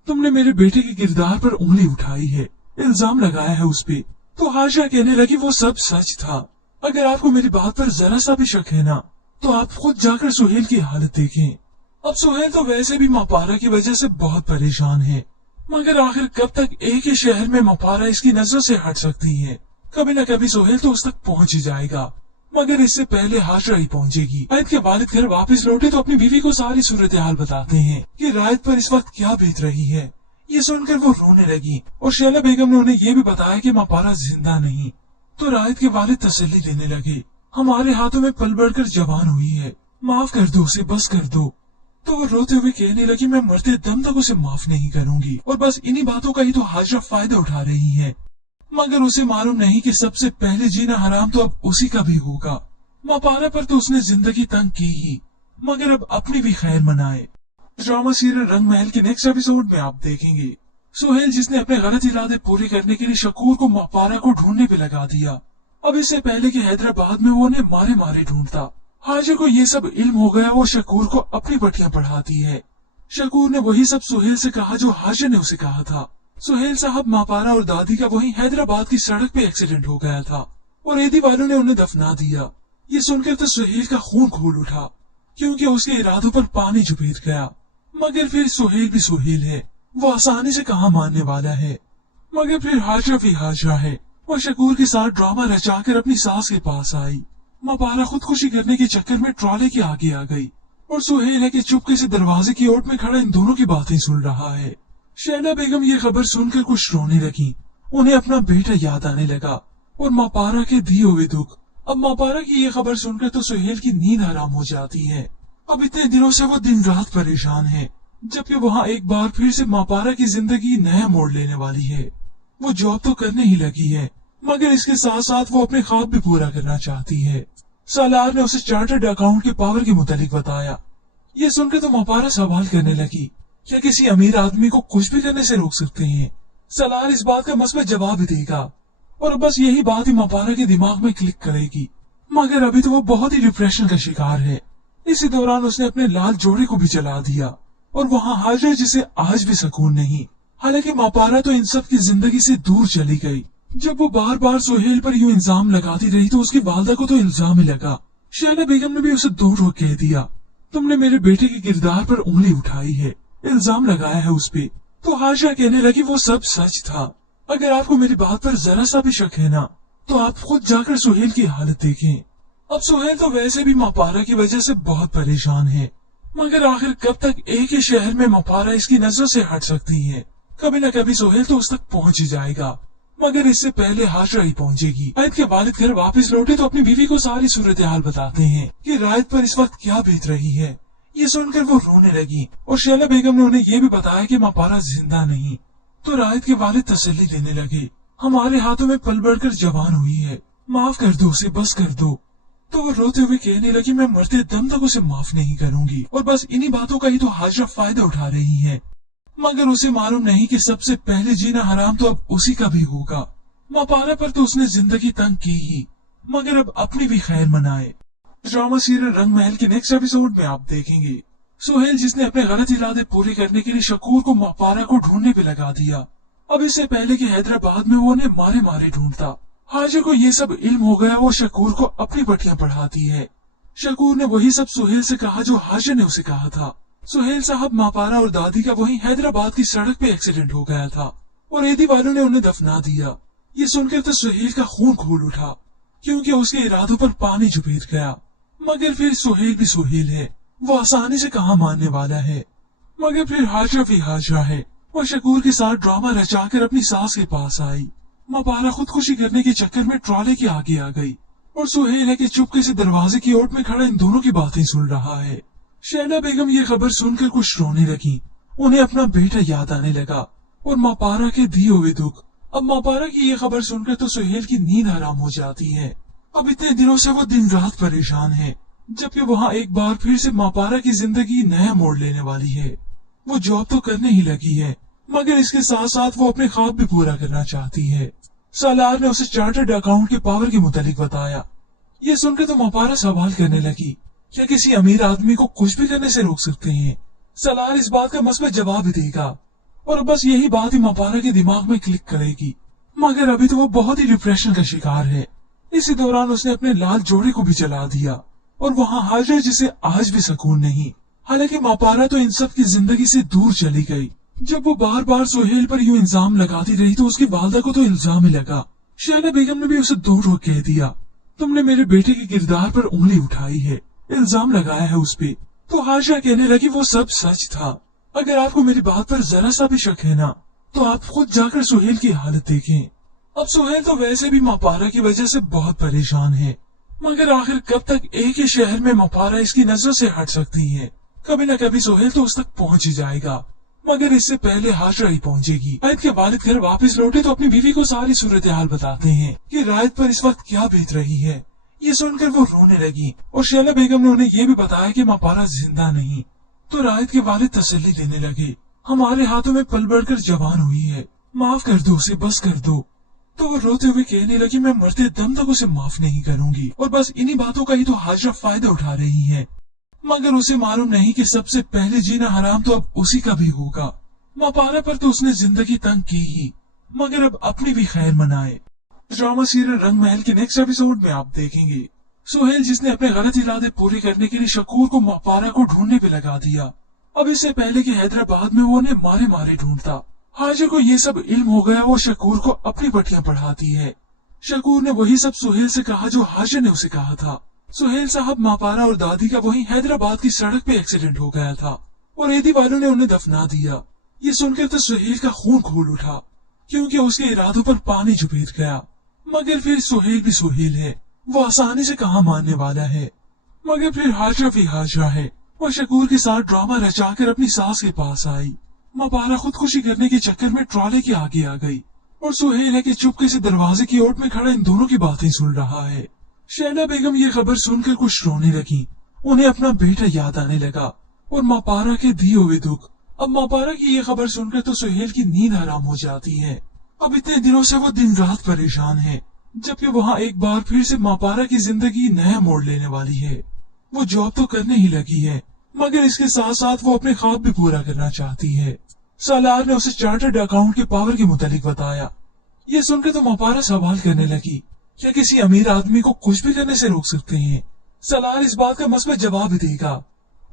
तुमने मेरे बेटे के किरदार पर उंगली उठाई है, इल्जाम लगाया है उस पे। तो हाजरा कहने लगी वो सब सच था। अगर आपको मेरी बात पर जरा सा भी शक है ना, तो आप खुद जाकर सुहेल की हालत देखें। अब सुहेल तो वैसे भी मापारा की वजह से बहुत परेशान है, मगर आखिर कब तक एक ही शहर में मापारा इसकी नजर से हट सकती है। कभी न कभी सुहेल तो उस तक पहुंच ही जाएगा, मगर इससे पहले हाजरा ही पहुंचेगी। रायत के वालिद घर वापस लौटे तो अपनी बीवी को सारी सूरत हाल बताते हैं कि रायत पर इस वक्त क्या बीत रही है। ये सुनकर वो रोने लगी और शहला बेगम ने उन्हें ये भी बताया कि मापारा जिंदा नहीं। तो रायत के वालिद तसल्ली देने लगे, हमारे हाथों में पल बढ़कर जवान हुई है, माफ कर दो उसे, बस कर दो। तो वो रोते हुए कहने लगी, मैं मरते दम तक उसे माफ नहीं करूंगी। और बस इन्हीं बातों का ही तो हाजरा फायदा उठा रही है, मगर उसे मालूम नहीं कि सबसे पहले जीना हराम तो अब उसी का भी होगा। मापारा पर तो उसने जिंदगी तंग की ही, मगर अब अपनी भी खैर मनाए। ड्रामा सीरियल रंग महल के नेक्स्ट एपिसोड में आप देखेंगे सुहेल जिसने अपने गलत इरादे पूरे करने के लिए शकूर को मापारा को ढूंढने पे लगा दिया। अब इससे पहले कि हैदराबाद में वो उन्हें मारे मारे ढूंढता। हाजिर को ये सब इल्म हो गया, वो शकूर को अपनी पट्टियां पढ़ाती है। शकूर ने वही सब सुहेल से कहा जो हाजिर ने उसे कहा था। सुहेल साहब, मापारा और दादी का वहीं हैदराबाद की सड़क पे एक्सीडेंट हो गया था और एदी वालों ने उन्हें दफना दिया। ये सुनकर तो सुहेल का खून खोल उठा, क्योंकि उसके इरादों पर पानी झुपेट गया। मगर फिर सुहेल भी सुहेल है, वो आसानी से कहाँ मानने वाला है। मगर फिर हाजरा भी हाजरा है, वो शकूर के साथ ड्रामा रचाकर अपनी सास के पास आई। मापारा खुदकुशी करने के चक्कर में ट्रॉले के आगे आ गई और सुहेल है कि चुपके से दरवाजे की ओट में खड़ा इन दोनों की बातें सुन रहा है। शहला बेगम ये खबर सुनकर कुछ रोने लगी। उन्हें अपना बेटा याद आने लगा और मापारा के दिए हुए दुख। अब मापारा की ये खबर सुनकर तो सुहेल की नींद हराम हो जाती है। अब इतने दिनों से वो दिन रात परेशान है, जबकि वहाँ एक बार फिर से मापारा की जिंदगी नया मोड़ लेने वाली है। वो जॉब तो करने ही लगी है, मगर इसके साथ साथ वो अपने ख्वाब भी पूरा करना चाहती है। सालार ने उसे चार्टर्ड अकाउंट के पावर के मुतालिक बताया। ये सुनकर तो मापारा सवाल करने लगी, क्या किसी अमीर आदमी को कुछ भी करने से रोक सकते हैं? सालार इस बात का मस्बत जवाब भी देगा और बस यही बात ही मापारा के दिमाग में क्लिक करेगी। मगर अभी तो वो बहुत ही डिप्रेशन का शिकार है। इसी दौरान उसने अपने लाल जोड़े को भी जला दिया और वहाँ हाजिर जिसे आज भी सुकून नहीं। हालांकि मापारा तो इन सब की जिंदगी से दूर चली गई। जब वो बार बार सुहेल पर यूं इल्जाम लगाती रही तो उसकी वालदा को तो इल्जाम ही लगा। शहना बेगम ने भी उसे दो टोक कह दिया, तुमने मेरे बेटे के किरदार पर उंगली उठाई है, इल्जाम लगाया है उस पे। तो हाजिरा कहने लगी वो सब सच था। अगर आपको मेरी बात पर जरा सा भी शक है ना, तो आप खुद जाकर सुहेल की हालत देखें। अब सुहेल तो वैसे भी मापारा की वजह से बहुत परेशान है, मगर आखिर कब तक एक ही शहर में मापारा इसकी नजरों से हट सकती है? कभी न कभी सुहेल तो उस तक पहुंच ही जाएगा, मगर इससे पहले हाजिरा ही पहुंचेगी। रायत के वालिद घर वापस लौटे तो अपनी बीवी को सारी सूरत हाल बताते हैं कि रायत पर इस वक्त क्या बीत रही है। ये सुनकर वो रोने लगी और शैला बेगम ने उन्हें ये भी बताया कि मापारा जिंदा नहीं। तो रायत के वालिद तसल्ली देने लगे, हमारे हाथों में पल बढ़कर जवान हुई है, माफ कर दो उसे, बस कर दो। तो वो रोते हुए कहने लगी, मैं मरते दम तक उसे माफ नहीं करूंगी। और बस इन्हीं बातों का ही तो हाजिरा फायदा उठा रही है, मगर उसे मालूम नहीं कि सबसे पहले जीना हराम तो अब उसी का भी होगा। मापारा पर तो उसने जिंदगी तंग की ही, मगर अब अपनी भी खैर मनाए। ड्रामा सीरियल रंग महल के नेक्स्ट एपिसोड में आप देखेंगे सुहेल जिसने अपने गलत इरादे पूरे करने के लिए शकूर को मापारा को ढूंढने पे लगा दिया। अब इससे पहले कि हैदराबाद में वो उन्हें मारे मारे ढूंढता। हाजिर को ये सब इल्म हो गया, वो शकूर को अपनी पट्टियां पढ़ाती है। शकूर ने वही सब सुहेल से कहा जो हाजिर ने उसे कहा था। सुहेल साहब, मापारा और दादी का वहीं हैदराबाद की सड़क पे एक्सीडेंट हो गया था और एदी वालों ने उन्हें दफना दिया। ये सुनकर तो सुहेल का खून खोल उठा, क्योंकि उसके इरादों पर पानी झुपेट गया। मगर फिर सुहेल भी सुहेल है, वो आसानी से कहाँ मानने वाला है। मगर फिर हाजिरा भी हाजिरा है। वो शकूर के साथ ड्रामा रचाकर अपनी सास के पास आई। मापारा खुदकुशी करने के चक्कर में ट्रॉले के आगे आ गई और सुहेल है कि चुपके से दरवाजे की ओट में खड़ा इन दोनों की बातें सुन रहा है। शैला बेगम ये खबर सुनकर कुछ रोने लगी। उन्हें अपना बेटा याद आने लगा और मापारा के दिए हुए दुख। अब मापारा की ये खबर सुनकर तो सुहेल की नींद हराम हो जाती है। अब इतने दिनों से वो दिन रात परेशान है, जबकि वहाँ एक बार फिर से मापारा की जिंदगी नया मोड़ लेने वाली है। वो जॉब तो करने ही लगी है, मगर इसके साथ साथ वो अपने ख्वाब भी पूरा करना चाहती है। सालार ने उसे चार्टर्ड अकाउंट के पावर के मुतालिक बताया। ये सुनकर तो मापारा सवाल करने लगी, क्या किसी अमीर आदमी को कुछ भी करने से रोक सकते हैं? सालार इस बात का मस्बत जवाब भी देगा और बस यही बात ही मापारा के दिमाग में क्लिक करेगी। मगर अभी तो वो बहुत ही डिप्रेशन का शिकार है। इसी दौरान उसने अपने लाल जोड़े को भी जला दिया और वहाँ हाजिर जिसे आज भी सुकून नहीं। हालांकि मापारा तो इन सब की जिंदगी से दूर चली गई। जब वो बार बार सुहेल पर यूं इल्जाम लगाती रही तो उसकी वालदा को तो इल्जाम ही लगा। शहना बेगम ने भी उसे दो टोक कह दिया, तुमने मेरे बेटे के किरदार पर उंगली उठाई है, इल्जाम लगाया है उस पे। तो हाजिरा कहने लगी वो सब सच था। अगर आपको मेरी बात पर जरा सा भी शक है ना, तो आप खुद जाकर सुहेल की हालत देखें। अब सुहेल तो वैसे भी मापारा की वजह से बहुत परेशान है, मगर आखिर कब तक एक ही शहर में मापारा इसकी नजरों से हट सकती है? कभी न कभी सुहेल तो उस तक पहुंच ही जाएगा, मगर इससे पहले हाजिरा ही पहुंचेगी। रायत के वालिद घर वापस लौटे तो अपनी बीवी को सारी सूरत हाल बताते हैं कि रायत पर इस वक्त क्या बीत रही है। ये सुनकर वो रोने लगी और शैला बेगम ने उन्हें ये भी बताया कि मापारा जिंदा नहीं। तो रायत के वालिद तसल्ली देने लगे, हमारे हाथों में पल बढ़कर जवान हुई है, माफ कर दो उसे, बस कर दो। तो वो रोते हुए कहने लगी, मैं मरते दम तक उसे माफ नहीं करूंगी। और बस इन्हीं बातों का ही तो हाजिरा फायदा उठा रही है, मगर उसे मालूम नहीं कि सबसे पहले जीना हराम तो अब उसी का भी होगा। मापारा पर तो उसने जिंदगी तंग की ही, मगर अब अपनी भी खैर मनाए। ड्रामा सीरियल रंग महल के नेक्स्ट एपिसोड में आप देखेंगे सुहेल जिसने अपने गलत इरादे पूरे करने के लिए शकूर को मापारा को ढूंढने पे लगा दिया। अब इससे पहले कि हैदराबाद में वो उन्हें मारे मारे ढूंढता। हाजिर को ये सब इल्म हो गया, वो शकूर को अपनी पट्टियां पढ़ाती है। शकूर ने वही सब सुहेल से कहा जो हाजिर ने उसे कहा था। सुहेल साहब, मापारा और दादी का वहीं हैदराबाद की सड़क पे एक्सीडेंट हो गया था और एदी वालों ने उन्हें दफना दिया। ये सुनकर तो सुहेल का खून खोल उठा, क्योंकि उसके इरादों पर पानी झुपेट गया। मगर फिर सुहेल भी सुहेल है, वो आसानी से कहाँ मानने वाला है। मगर फिर हाजिरा भी हाजिरा है। वो शकूर के साथ ड्रामा रचाकर अपनी सास के पास आई। मापारा खुदकुशी करने के चक्कर में ट्रॉले के आगे आ गई और सुहेल है कि चुपके से दरवाजे की ओट में खड़ा इन दोनों की बातें सुन रहा है। शैला बेगम ये खबर सुनकर कुछ रोने लगी। उन्हें अपना बेटा याद आने लगा और मापारा के दिए हुए दुख। अब मापारा की ये खबर सुनकर तो सुहेल की नींद हराम हो जाती है। अब इतने दिनों से वो दिन रात परेशान है, जबकि वहाँ एक बार फिर से मापारा की जिंदगी नया मोड़ लेने वाली है। वो जॉब तो करने ही लगी है, मगर इसके साथ साथ वो अपने ख्वाब भी पूरा करना चाहती है। सालार ने उसे चार्टर्ड अकाउंट के पावर के मुतालिक बताया। ये सुनकर तो मापारा सवाल करने लगी, क्या किसी अमीर आदमी को कुछ भी करने से रोक सकते हैं? सालार इस बात का मसबत जवाब देगा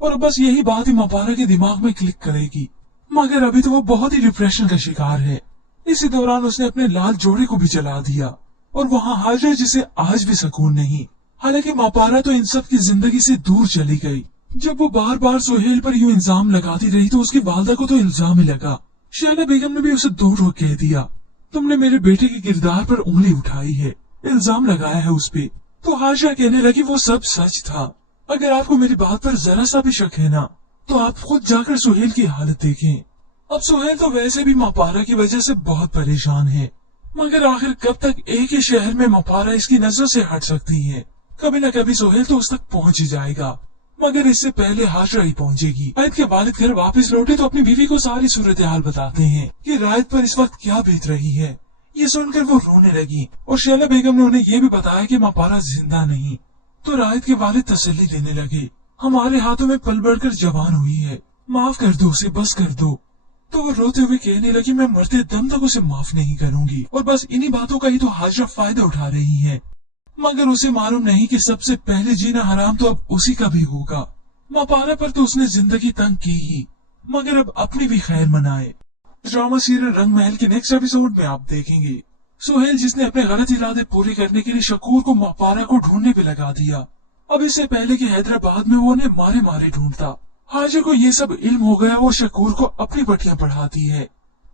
और बस यही बात ही मापारा के दिमाग में क्लिक करेगी। मगर अभी तो वो बहुत ही डिप्रेशन का शिकार है। इसी दौरान उसने अपने लाल जोड़े को भी जला दिया और वहाँ हाजिर जिसे आज भी सुकून नहीं। हालांकि मापारा तो इन सब की जिंदगी से दूर चली गई। जब वो बार बार सुहेल पर यूं इल्जाम लगाती रही तो उसकी वालदा को तो इल्जाम ही लगा। शैला बेगम ने भी उसे दो टोक कह दिया, तुमने मेरे बेटे के किरदार पर उंगली उठाई है, इल्जाम लगाया है उस पे। तो हाजिरा कहने लगी, वो सब सच था। अगर आपको मेरी बात पर जरा सा भी शक है ना, तो आप खुद जाकर सुहेल की हालत देखें। अब सुहेल तो वैसे भी मापारा की वजह से बहुत परेशान है, मगर आखिर कब तक एक ही शहर में मापारा इसकी नजर से हट सकती है? कभी न कभी सुहेल तो उस तक पहुंच ही जाएगा, मगर इससे पहले हाजिरा ही पहुंचेगी। रायत के वालिद घर वापस लौटे तो अपनी बीवी को सारी सूरत हाल बताते हैं कि रायत पर इस वक्त क्या बीत रही है। ये सुनकर वो रोने लगी और शैला बेगम ने उन्हें ये भी बताया कि मापारा जिंदा नहीं। तो रायत के वालिद तसल्ली देने लगे, हमारे हाथों में पल बढ़कर जवान हुई है, माफ कर दो उसे, बस कर दो। तो वो रोते हुए कहने लगी, मैं मरते दम तक उसे माफ नहीं करूंगी। और बस इन्हीं बातों का ही तो हाजिरा फायदा उठा रही है, मगर उसे मालूम नहीं कि सबसे पहले जीना हराम तो अब उसी का भी होगा। मापारा पर तो उसने जिंदगी तंग की ही, मगर अब अपनी भी खैर मनाए। ड्रामा सीरियल रंग महल के नेक्स्ट एपिसोड में आप देखेंगे सुहेल जिसने अपने गलत इरादे पूरे करने के लिए शकूर को मापारा को ढूंढने पे लगा दिया। अब इससे पहले कि हैदराबाद में वो उन्हें मारे मारे ढूंढता, हाजिर को ये सब इल्म हो गया। वो शकूर को अपनी पट्टियां पढ़ाती है।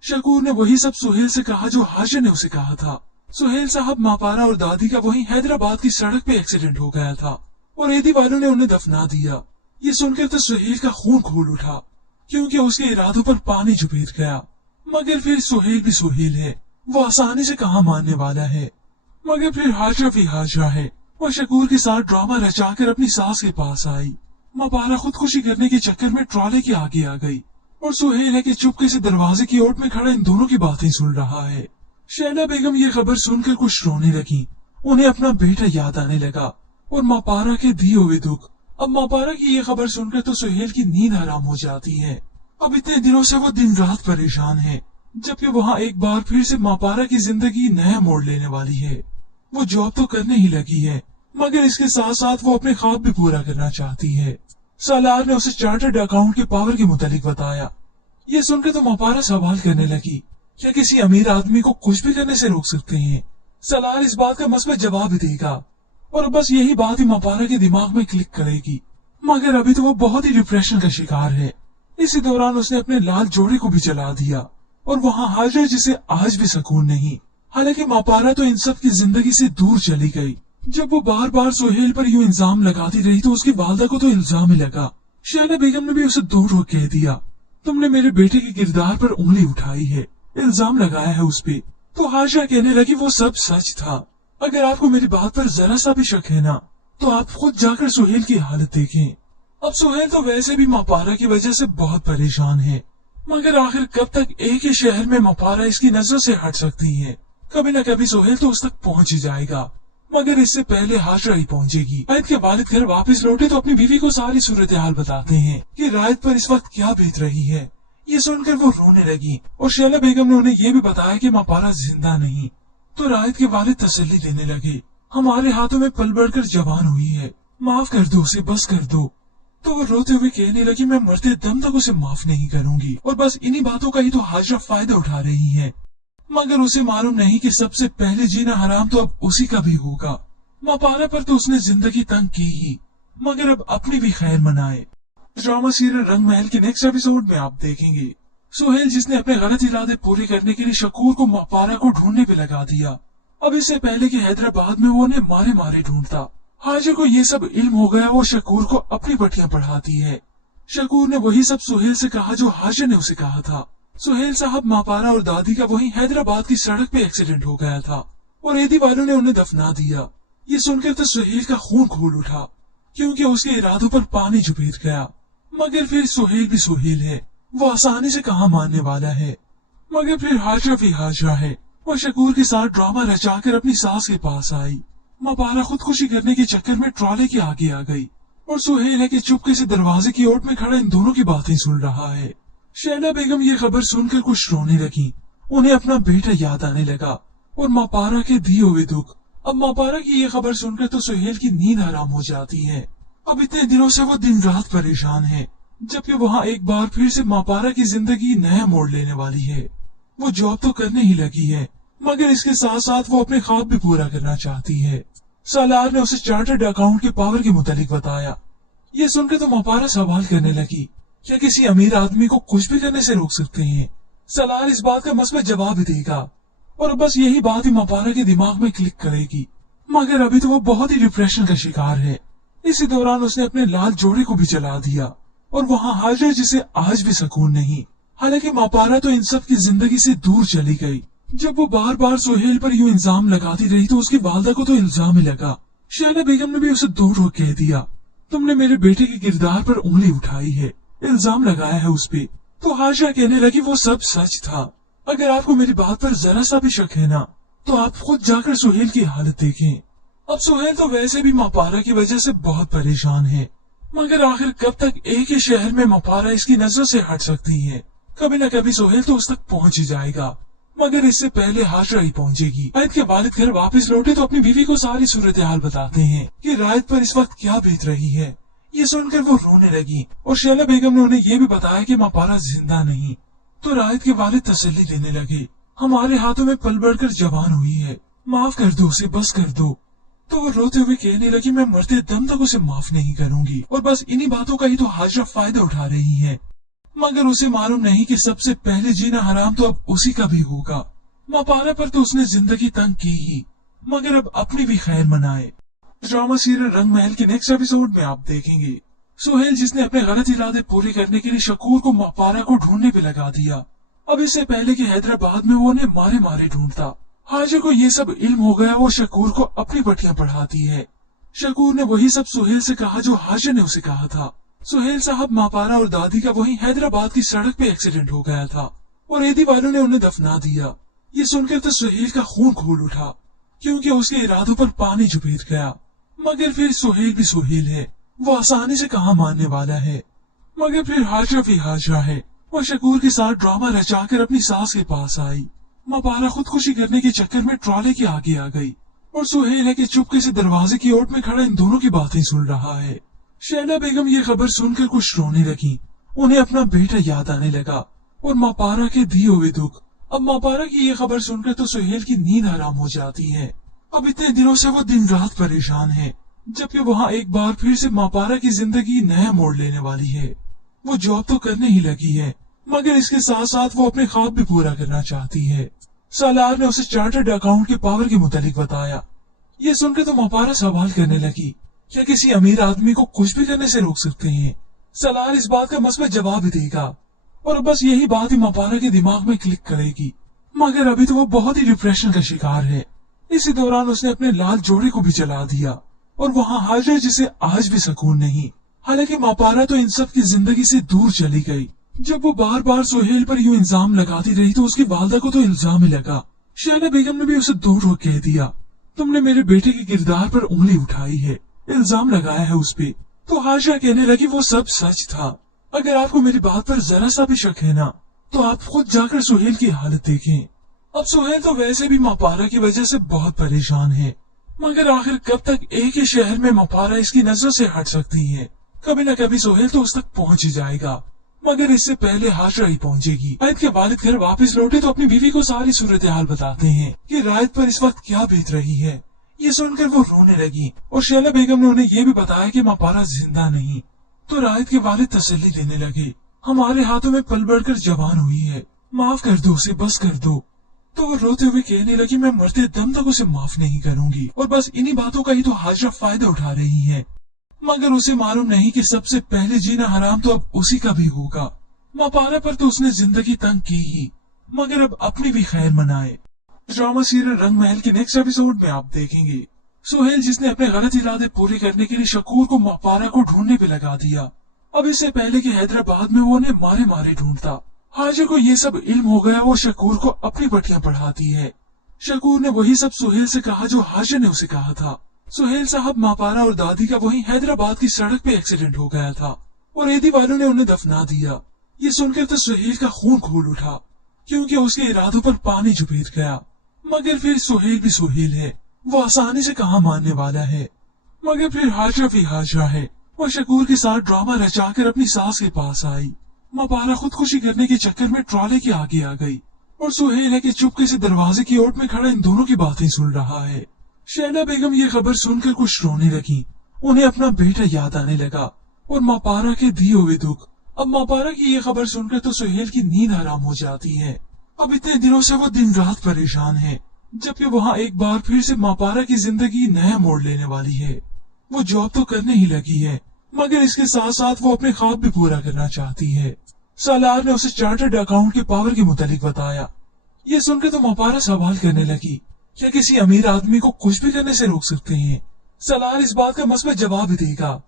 शकूर ने वही सब सुहेल से कहा जो हाजिर ने उसे कहा था। सुहेल साहब, मापारा और दादी का वहीं हैदराबाद की सड़क पे एक्सीडेंट हो गया था और एदी वालों ने उन्हें दफना दिया। ये सुनकर तो सुहेल का खून खोल उठा, क्योंकि उसके इरादों पर पानी झुबेर गया। मगर फिर सुहेल भी सुहेल है, वो आसानी से कहाँ मानने वाला है। मगर फिर हाजिरा भी हाजिरा है। वो शकूर के साथ ड्रामा रचाकर अपनी सास के पास आई। मापारा खुदकुशी करने के चक्कर में ट्रॉले के आगे आ गई और सुहेल है कि चुपके से दरवाजे की ओट में खड़ा इन दोनों की बातें सुन रहा है। शैला बेगम ये खबर सुनकर कुछ रोने लगी। उन्हें अपना बेटा याद आने लगा और मापारा के दिए हुए दुख। अब मापारा की ये खबर सुनकर तो सुहेल की नींद हराम हो जाती है। अब इतने दिनों से वो दिन रात परेशान है, जबकि वहाँ एक बार फिर से मापारा की जिंदगी नया मोड़ लेने वाली है। वो जॉब तो करने ही लगी है, मगर इसके साथ साथ वो अपने ख्वाब भी पूरा करना चाहती है। सालार ने उसे चार्टर्ड अकाउंट के पावर के मुतालिक बताया। ये सुनकर तो मापारा सवाल करने लगी, क्या किसी अमीर आदमी को कुछ भी करने से रोक सकते हैं? सालार इस बात का मसबत जवाब देगा और बस यही बात ही मापारा के दिमाग में क्लिक करेगी। मगर अभी तो वो बहुत ही डिप्रेशन का शिकार है। इसी दौरान उसने अपने लाल जोड़े को भी जला दिया और वहाँ हाजिर जिसे आज भी सुकून नहीं। हालांकि मापारा तो इन सब की जिंदगी से दूर चली गई। जब वो बार बार सुहेल पर यूं इल्जाम लगाती रही तो उसकी वालदा को तो इल्जाम ही लगा। शैला बेगम ने भी उसे दो टोक कह दिया, तुमने मेरे बेटे के किरदार पर उंगली उठाई है, इल्जाम लगाया है उस पे। तो हाजिरा कहने लगी, वो सब सच था। अगर आपको मेरी बात पर जरा सा भी शक है ना, तो आप खुद जाकर सुहेल की हालत देखें। अब सुहेल तो वैसे भी मापारा की वजह से बहुत परेशान है, मगर आखिर कब तक एक ही शहर में मापारा इसकी नजर से हट सकती है? कभी न कभी सुहेल तो उस तक पहुंच ही जाएगा, मगर इससे पहले हाजिरा ही पहुंचेगी। रायत के वालिद घर वापस लौटे तो अपनी बीवी को सारी सूरत हाल बताते हैं कि रायत पर इस वक्त क्या बीत रही है। ये सुनकर वो रोने लगी और शैला बेगम ने उन्हें ये भी बताया कि मापारा जिंदा नहीं। तो रायत के वालिद तसल्ली देने लगे, हमारे हाथों में पल बढ़कर जवान हुई है, माफ कर दो उसे, बस कर दो। तो वो रोते हुए कहने लगी, मैं मरते दम तक उसे माफ नहीं करूंगी। और बस इन्हीं बातों का ही तो हाजिरा फायदा उठा रही है, मगर उसे मालूम नहीं कि सबसे पहले जीना हराम तो अब उसी का भी होगा। मापारा पर तो उसने जिंदगी तंग की ही, मगर अब अपनी भी खैर मनाए। ड्रामा सीरियल रंग महल के नेक्स्ट एपिसोड में आप देखेंगे सुहेल जिसने अपने गलत इरादे पूरे करने के लिए शकूर को मापारा को ढूंढने पे लगा दिया। अब इससे पहले कि हैदराबाद में वो उन्हें मारे मारे ढूंढता, हाजिर को ये सब इल्म हो गया। वो शकूर को अपनी पट्टियां पढ़ाती है। शकूर ने वही सब सुहेल से कहा जो हाजिर ने उसे कहा था। सुहेल साहब, मापारा और दादी का वहीं हैदराबाद की सड़क पे एक्सीडेंट हो गया था और एदी वालों ने उन्हें दफना दिया। ये सुनकर तो सुहेल का खून खोल उठा, क्योंकि उसके इरादों पर पानी झुबेर गया। मगर फिर सुहेल भी सुहेल है, वो आसानी से कहाँ मानने वाला है। मगर फिर हाजरा भी हाजरा है, वो शकूर के साथ ड्रामा रचाकर अपनी सास के पास आई। मपारा खुदकुशी करने के चक्कर में ट्रॉले के आगे आ गई और सुहेल है कि चुपके से दरवाजे की ओट में खड़ा इन दोनों की बातें सुन रहा है। शैला बेगम ये खबर सुनकर कुछ रोने लगी। उन्हें अपना बेटा याद आने लगा और मपारा के दिए हुए दुख। अब मपारा की ये खबर सुनकर तो सुहेल की नींद हराम हो जाती है। अब इतने दिनों से वो दिन रात परेशान है, जबकि वहाँ एक बार फिर से मपारा की जिंदगी नया मोड़ लेने वाली है। वो जॉब तो करने ही लगी है, मगर इसके साथ साथ वो अपने ख्वाब भी पूरा करना चाहती है। सालार ने उसे चार्टर्ड अकाउंट के पावर के मुतालिक बताया। ये सुनकर तो मपारा सवाल करने लगी, क्या किसी अमीर आदमी को कुछ भी करने से रोक सकते हैं? सालार इस बात का मस्बत जवाब देगा और बस यही बात ही मपारा के दिमाग में क्लिक करेगी। मगर अभी तो वो बहुत ही डिप्रेशन का शिकार है। इसी दौरान उसने अपने लाल जोड़े को भी जला दिया और वहाँ हाजरा जिसे आज भी सुकून नहीं। हालांकि मपारा तो इन सब की जिंदगी से दूर चली गई। जब वो बार बार सुहेल पर यूं इल्जाम लगाती रही तो उसकी वालदा को तो इल्जाम ही लगा। शैला बेगम ने भी उसे दो टोक कह दिया, तुमने मेरे बेटे के किरदार पर उंगली उठाई है, इल्जाम लगाया है उस पे। तो हाजरा कहने लगी वो सब सच था। अगर आपको मेरी बात पर जरा सा भी शक है ना, तो आप खुद जाकर सुहेल की हालत देखें। अब सुहेल तो वैसे भी मपारा की वजह से बहुत परेशान है, मगर आखिर कब तक एक ही शहर में मपारा इसकी नजर से हट सकती है? कभी न कभी सुहेल तो उस तक पहुंच ही जाएगा, मगर इससे पहले हाजरा ही पहुंचेगी। रायत के वालिद घर वापस लौटे तो अपनी बीवी को सारी सूरत हाल बताते हैं कि रायत पर इस वक्त क्या बीत रही है। ये सुनकर वो रोने लगी और शैला बेगम ने उन्हें ये भी बताया कि मपारा जिंदा नहीं। तो रायत के वालिद तसल्ली देने लगे, हमारे हाथों में पल बढ़कर जवान हुई है, माफ कर दो उसे, बस कर दो। तो वो रोते हुए कहने लगी, मैं मरते दम तक उसे माफ नहीं करूंगी। और बस इन्हीं बातों का ही तो हाजरा फायदा उठा रही है। मगर उसे मालूम नहीं कि सबसे पहले जीना हराम तो अब उसी का भी होगा। मपारा पर तो उसने जिंदगी तंग की ही, मगर अब अपनी भी खैर मनाए। ड्रामा सीरियल रंग महल के नेक्स्ट एपिसोड में आप देखेंगे सुहेल जिसने अपने गलत इरादे पूरे करने के लिए शकूर को मपारा को ढूंढने पे लगा दिया। अब इससे पहले कि हैदराबाद में वो उन्हें मारे मारे ढूंढता। हाजिर को ये सब इल्म हो गया, वो शकूर को अपनी बटियां पढ़ाती है। शकूर ने वही सब सुहेल से कहा जो हाजिर ने उसे कहा था। सुहेल साहब, मपारा और दादी का वहीं हैदराबाद की सड़क पे एक्सीडेंट हो गया था और एदी वालों ने उन्हें दफना दिया। ये सुनकर तो सुहेल का खून खोल उठा, क्योंकि उसके इरादों पर पानी झुबेर गया। मगर फिर सुहेल भी सुहेल है, वो आसानी से कहाँ मानने वाला है। मगर फिर हाजरा भी हाजरा है, वो शकूर के साथ ड्रामा रचाकर अपनी सास के पास आई। मपारा खुदकुशी करने के चक्कर में ट्रॉले के आगे आ गई और सुहेल है कि चुपके से दरवाजे की ओट में खड़ा इन दोनों की बातें सुन रहा है। शैला बेगम ये खबर सुनकर कुछ रोने लगी। उन्हें अपना बेटा याद आने लगा और मपारा के दिए हुए दुख। अब मपारा की ये खबर सुनकर तो सुहेल की नींद हराम हो जाती है। अब इतने दिनों से वो दिन रात परेशान है, जबकि वहाँ एक बार फिर से मपारा की जिंदगी नया मोड़ लेने वाली है। वो जॉब तो करने ही लगी है, मगर इसके साथ साथ वो अपने ख्वाब भी पूरा करना चाहती है। सालार ने उसे चार्टर्ड अकाउंट के पावर के मुतालिक बताया। ये सुनकर तो मपारा सवाल करने लगी, क्या किसी अमीर आदमी को कुछ भी करने से रोक सकते हैं? सालार इस बात का मस्बत जवाब देगा और बस यही बात ही मपारा के दिमाग में क्लिक करेगी। मगर अभी तो वो बहुत ही डिप्रेशन का शिकार है। इसी दौरान उसने अपने लाल जोड़े को भी जला दिया और वहाँ हाजरा जिसे आज भी सुकून नहीं। हालांकि मपारा तो इन सब की जिंदगी से दूर चली गई। जब वो बार बार सुहेल पर यूं इल्जाम लगाती रही तो उसकी वालदा को तो इल्जाम ही लगा। शैला बेगम ने भी उसे दो टोक कह दिया, तुमने मेरे बेटे के किरदार पर उंगली उठाई है, इल्जाम लगाया है उस पे। तो हाजरा कहने लगी वो सब सच था। अगर आपको मेरी बात पर जरा सा भी शक है ना, तो आप खुद जाकर सुहेल की हालत देखें। अब सुहेल तो वैसे भी मपारा की वजह से बहुत परेशान है, मगर आखिर कब तक एक ही शहर में मपारा इसकी नजर से हट सकती है? कभी न कभी सुहेल तो उस तक पहुंच ही जाएगा, मगर इससे पहले हाजरा ही पहुंचेगी। रायत के वालिद घर वापस लौटे तो अपनी बीवी को सारी सूरत हाल बताते हैं कि रायत पर इस वक्त क्या बीत रही है। ये सुनकर वो रोने लगी और शैला बेगम ने उन्हें ये भी बताया कि मपारा जिंदा नहीं। तो रायत के वालिद तसल्ली देने लगे, हमारे हाथों में पल बढ़कर जवान हुई है, माफ कर दो उसे, बस कर दो। तो वो रोते हुए कहने लगी, मैं मरते दम तक उसे माफ नहीं करूंगी। और बस इन्हीं बातों का ही तो हाजरा फायदा उठा रही है। मगर उसे मालूम नहीं कि सबसे पहले जीना हराम तो अब उसी का भी होगा। मपारा पर तो उसने जिंदगी तंग की ही, मगर अब अपनी भी खैर मनाए। ड्रामा सीरियल रंग महल के नेक्स्ट एपिसोड में आप देखेंगे सुहेल जिसने अपने गलत इरादे पूरे करने के लिए शकूर को मापारा को ढूंढने पे लगा दिया। अब इससे पहले कि हैदराबाद में वो उन्हें मारे मारे ढूंढता। हाजिर को ये सब इल्म हो गया, वो शकूर को अपनी पट्टियां पढ़ाती है। शकूर ने वही सब सुहेल से कहा जो हाजिर ने उसे कहा था। सुहेल साहब, मापारा और दादी का वहीं हैदराबाद की सड़क पे एक्सीडेंट हो गया था और रेदी वालों ने उन्हें दफना दिया। ये सुनकर तो सुहेल का खून खोल उठा, क्योंकि उसके इरादों पर पानी झुपेट गया। मगर फिर सुहेल भी सुहेल है, वो आसानी से कहाँ मानने वाला है। मगर फिर हाजरा भी हाजरा है। वो शकूर के साथ ड्रामा रचाकर अपनी सास के पास आई। मापारा खुदकुशी करने के चक्कर में ट्रॉले के आगे आ गई और सुहेल है कि चुपके से दरवाजे की ओट में खड़ा इन दोनों की बातें सुन रहा है। शैला बेगम ये खबर सुनकर कुछ रोने लगी। उन्हें अपना बेटा याद आने लगा और मापारा के दिए हुए दुख। अब मापारा की ये खबर सुनकर तो सुहेल की नींद हराम हो जाती है। अब इतने दिनों से वो दिन रात परेशान है, जबकि वहाँ एक बार फिर से मापारा की जिंदगी नया मोड़ लेने वाली है। वो जॉब तो करने ही लगी है, मगर इसके साथ साथ वो अपने ख्वाब भी पूरा करना चाहती है। सालार ने उसे चार्टर्ड अकाउंट के पावर के मुतालिक बताया। ये सुनकर तो मापारा सवाल करने लगी, क्या किसी अमीर आदमी को कुछ भी करने से रोक सकते हैं? सालार इस बात का मस्बत जवाब भी देगा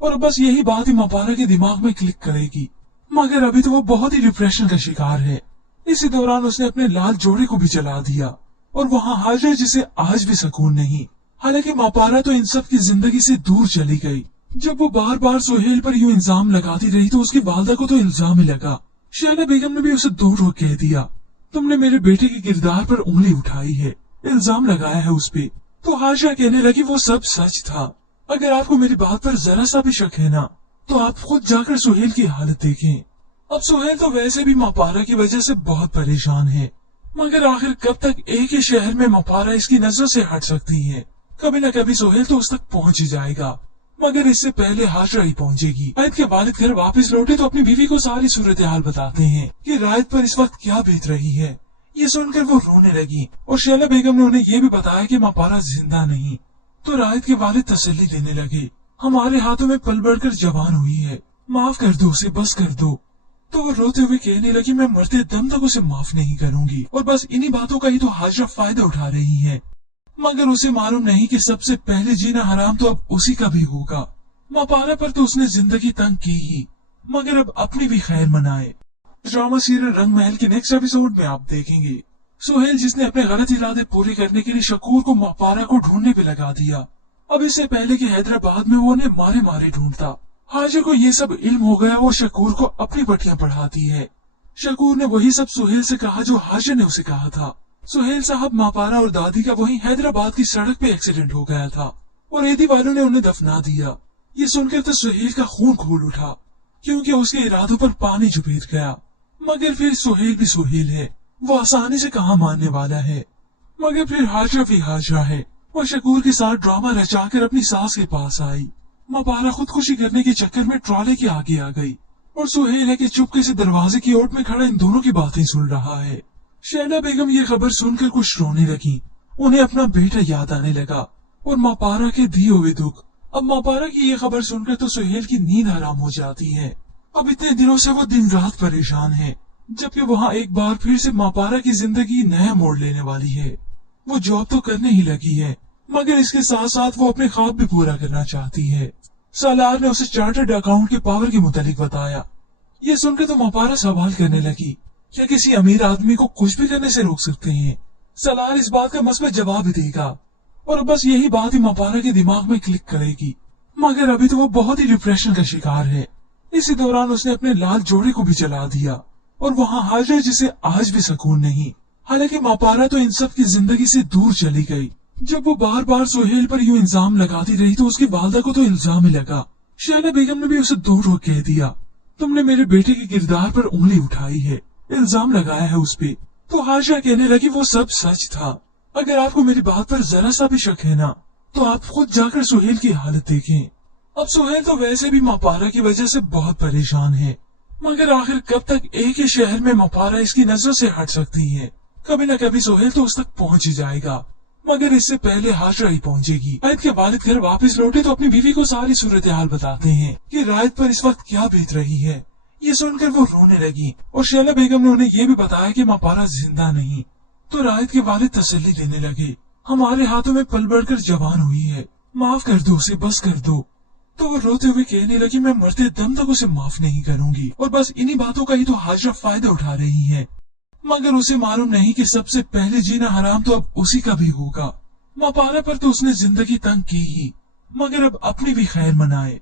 और बस यही बात ही मापारा के दिमाग में क्लिक करेगी। मगर अभी तो वो बहुत ही डिप्रेशन का शिकार है। इसी दौरान उसने अपने लाल जोड़े को भी जला दिया और वहाँ हाजिर जिसे आज भी सुकून नहीं। हालांकि मापारा तो इन सब की जिंदगी से दूर चली गई। जब वो बार बार सुहेल पर यूं इल्जाम लगाती रही तो उसकी वालदा को तो इल्जाम ही लगा। शहला बेगम ने भी उसे दो टोक कह दिया, तुमने मेरे बेटे के किरदार पर उंगली उठाई है, इल्जाम लगाया है उस पे। तो हाजिरा कहने लगी वो सब सच था। अगर आपको मेरी बात पर जरा सा भी शक है ना, तो आप खुद जाकर सुहेल की हालत देखें। अब सुहेल तो वैसे भी मापारा की वजह से बहुत परेशान है, मगर आखिर कब तक एक ही शहर में मापारा इसकी नजरों से हट सकती है? कभी न कभी सुहेल तो उस तक पहुंच ही जाएगा, मगर इससे पहले हाजरा ही पहुंचेगी। रायत के वालिद घर वापस लौटे तो अपनी बीवी को सारी सूरत हाल बताते हैं कि रायत पर इस वक्त क्या बीत रही है। ये सुनकर वो रोने लगी और शैला बेगम ने उन्हें ये भी बताया कि मापारा जिंदा नहीं। तो रायत के वालिद तसल्ली देने लगे, हमारे हाथों में पल बढ़कर जवान हुई है, माफ कर दो उसे, बस कर दो। तो वो रोते हुए कहने लगी, मैं मरते दम तक उसे माफ नहीं करूंगी। और बस इन्हीं बातों का ही तो हाजरा फायदा उठा रही है, मगर उसे मालूम नहीं कि सबसे पहले जीना हराम तो अब उसी का भी होगा। मापारा पर तो उसने जिंदगी तंग की ही, मगर अब अपनी भी खैर मनाए। ड्रामा सीरियल रंग महल के नेक्स्ट एपिसोड में आप देखेंगे सुहेल जिसने अपने गलत इरादे पूरे करने के लिए शकूर को मापारा को ढूंढने पे लगा दिया। अब इससे पहले कि हैदराबाद में वो उन्हें मारे मारे ढूंढता। हाजिर को ये सब इल्म हो गया, वो शकूर को अपनी पट्टियां पढ़ाती है। शकूर ने वही सब सुहेल से कहा जो हाजिर ने उसे कहा था। सुहेल साहब, मापारा और दादी का वहीं हैदराबाद की सड़क पे एक्सीडेंट हो गया था और रेदी वालों ने उन्हें दफना दिया। ये सुनकर तो सुहेल का खून खोल उठा, क्योंकि उसके इरादों पर पानी झुपेट गया। मगर फिर सुहेल भी सुहेल है, वो आसानी से कहाँ मानने वाला है। मगर फिर हाजरा भी हाजरा है। वो शकूर के साथ ड्रामा रचाकर अपनी सास के पास आई। मापारा खुदकुशी करने के चक्कर में ट्रॉले के आगे आ गई और सुहेल है कि चुपके से दरवाजे की ओट में खड़ा इन दोनों की बातें सुन रहा है। शैला बेगम ये खबर सुनकर कुछ रोने लगी। उन्हें अपना बेटा याद आने लगा और मापारा के दिए हुए दुख। अब मापारा की ये खबर सुनकर तो सुहेल की नींद हराम हो जाती है। अब इतने दिनों से वो दिन रात परेशान है, जबकि वहाँ एक बार फिर से मापारा की जिंदगी नया मोड़ लेने वाली है। वो जॉब तो करने ही लगी है, मगर इसके साथ साथ वो अपने ख्वाब भी पूरा करना चाहती है। सालार ने उसे चार्टर्ड अकाउंट के पावर के मुतालिक बताया। ये सुनकर तो मापारा सवाल करने लगी, क्या किसी अमीर आदमी को कुछ भी करने से रोक सकते हैं? सालार इस बात का मस्बत जवाब भी देगा और बस यही बात ही मापारा के दिमाग में क्लिक करेगी। मगर अभी तो वो बहुत ही डिप्रेशन का शिकार है। इसी दौरान उसने अपने लाल जोड़े को भी जला दिया और वहाँ हाजिर जिसे आज भी सुकून नहीं। हालांकि मापारा तो इन सब की जिंदगी से दूर चली गई। जब वो बार बार सुहेल पर यूं इल्जाम लगाती रही तो उसकी वालदा को तो इल्जाम ही लगा। शहला बेगम ने भी उसे दो टोक कह दिया, तुमने मेरे बेटे के किरदार पर उंगली उठाई है, इल्जाम लगाया है उस पे। तो हाजिरा कहने लगी वो सब सच था। अगर आपको मेरी बात पर जरा सा भी शक है ना, तो आप खुद जाकर सुहेल की हालत देखें। अब सुहेल तो वैसे भी मापारा की वजह से बहुत परेशान है, मगर आखिर कब तक एक ही शहर में मापारा इसकी नजरों से हट सकती है? कभी न कभी सुहेल तो उस तक पहुंच ही जाएगा, मगर इससे पहले हाजरा ही पहुंचेगी। रायत के वालिद घर वापस लौटे तो अपनी बीवी को सारी सूरत हाल बताते हैं कि रायत पर इस वक्त क्या बीत रही है। ये सुनकर वो रोने लगी और शैला बेगम ने उन्हें ये भी बताया कि मापारा जिंदा नहीं। तो रायत के वालिद तसल्ली देने लगे, हमारे हाथों में पल बढ़कर जवान हुई है, माफ कर दो उसे, बस कर दो। तो वो रोते हुए कहने लगी, मैं मरते दम तक उसे माफ नहीं करूंगी, और बस इन्हीं बातों का ही तो हाजरा फायदा उठा रही है। मगर उसे मालूम नहीं कि सबसे पहले जीना हराम तो अब उसी का भी होगा। मापारा पर तो उसने जिंदगी तंग की ही, मगर अब अपनी भी खैर मनाए।